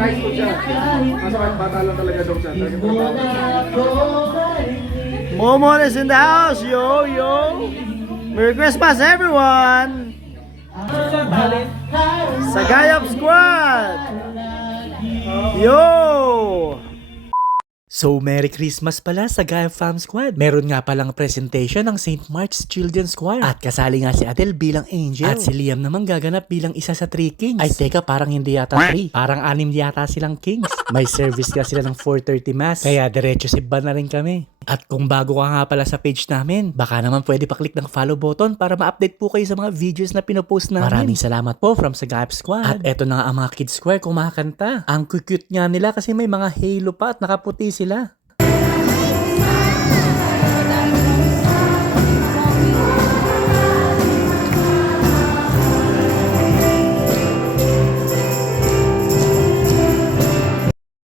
high school siya. Kaso kahit bata lang talaga daw siya. Momon is in the house, yo, yo. Merry Christmas, everyone. Sagayap Squad. Yo. So, Merry Christmas pala sa Gaia Fam Squad. Meron nga palang presentation ng St. Mark's Children's Choir. At kasali nga si Adele bilang angel. At si Liam naman gaganap bilang isa sa three kings. Ay, teka, parang hindi yata three. Parang anim yata silang kings. May service ka sila ng 4.30 mass. Kaya diretso si na rin kami. At kung bago ka nga pala sa page namin, baka naman pwede pa-click ng follow button para ma-update po kayo sa mga videos na pinopost namin. Maraming salamat po from sa Gap Squad. At eto na nga ang mga Kids Square kumakanta. Ang cute nga nila kasi may mga halo pa at nakaputi sila.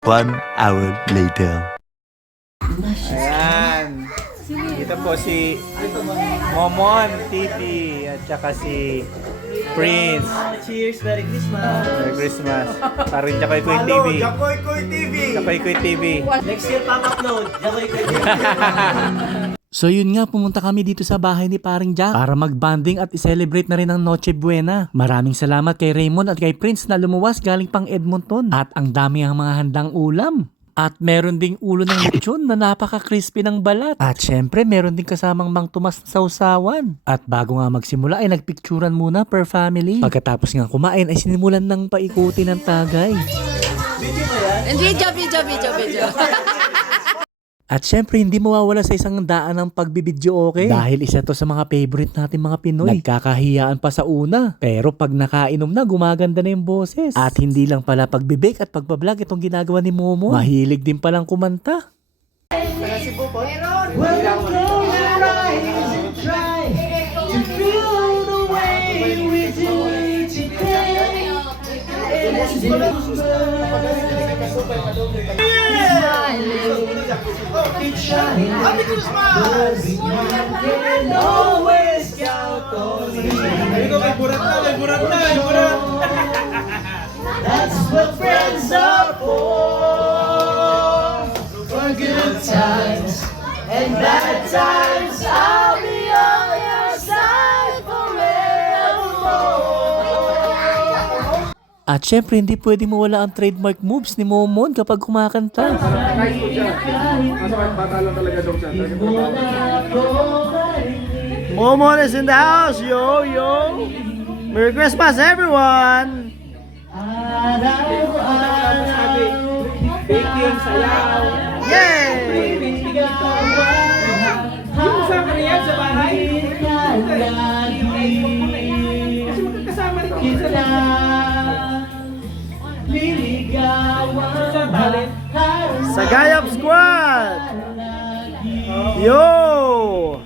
One hour later. Ayan. Ito po si Momon TV at saka si Prince. Cheers! Merry Christmas! Merry Christmas. Parin Jakoy Koy TV. Jacoy Koy TV! Jakoy Koy TV. Next year, papa-upload. Jakoy ko So yun nga, pumunta kami dito sa bahay ni Paring Jack para mag-banding at i-celebrate na rin ang Noche Buena. Maraming salamat kay Raymond at kay Prince na lumuwas galing pang Edmonton. At ang dami ang mga handang ulam. At meron ding ulo ng lechon na napaka-crispy ng balat. At syempre, meron ding kasamang Mang Tomas na sausawan. At bago nga magsimula ay nagpicturan muna per family. Pagkatapos nga kumain ay sinimulan ng paikuti ng tagay. Video, video, video, video. At syempre, hindi mawawala sa isang daan ng pagbibidyo okay. Dahil isa to sa mga favorite natin mga Pinoy. Nagkakahiyaan pa sa una. Pero pag nakainom na, gumaganda na yung boses. At hindi lang pala pagbibake at pagbablog itong ginagawa ni Momo. Mahilig din palang kumanta. Ito, may burat na, may burat na, may burat! That's what friends are for. For good times and bad times, At syempre, hindi pwedeng mawala ang trademark moves ni Momon kapag kumakanta. Momon is in the house, yo, yo. Merry Christmas, everyone. Baking, sayaw. Sagayap Squad! Yo!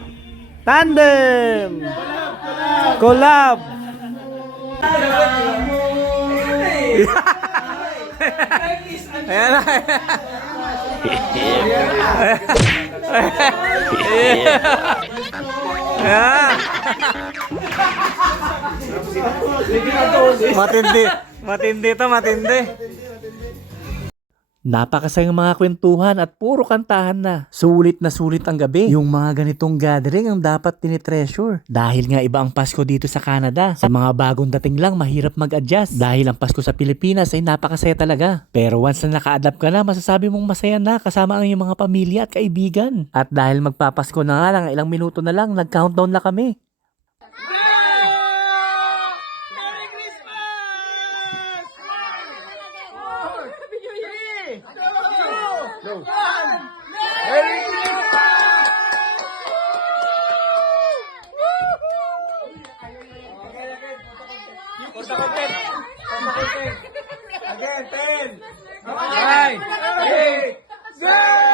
Tandem! Collab! Ayan na. Matindi. Matindi to, matindi. Napakasayang mga kwentuhan at puro kantahan na. Sulit na sulit ang gabi. Yung mga ganitong gathering ang dapat tinitreasure. Dahil nga iba ang Pasko dito sa Canada. Sa mga bagong dating lang, mahirap mag-adjust. Dahil ang Pasko sa Pilipinas ay napakasaya talaga. Pero once na naka-adapt ka na, masasabi mong masaya na kasama ang iyong mga pamilya at kaibigan. At dahil magpapasko na nga lang, ilang minuto na lang, nag-countdown na kami. Again, 10, 9, 8, 7,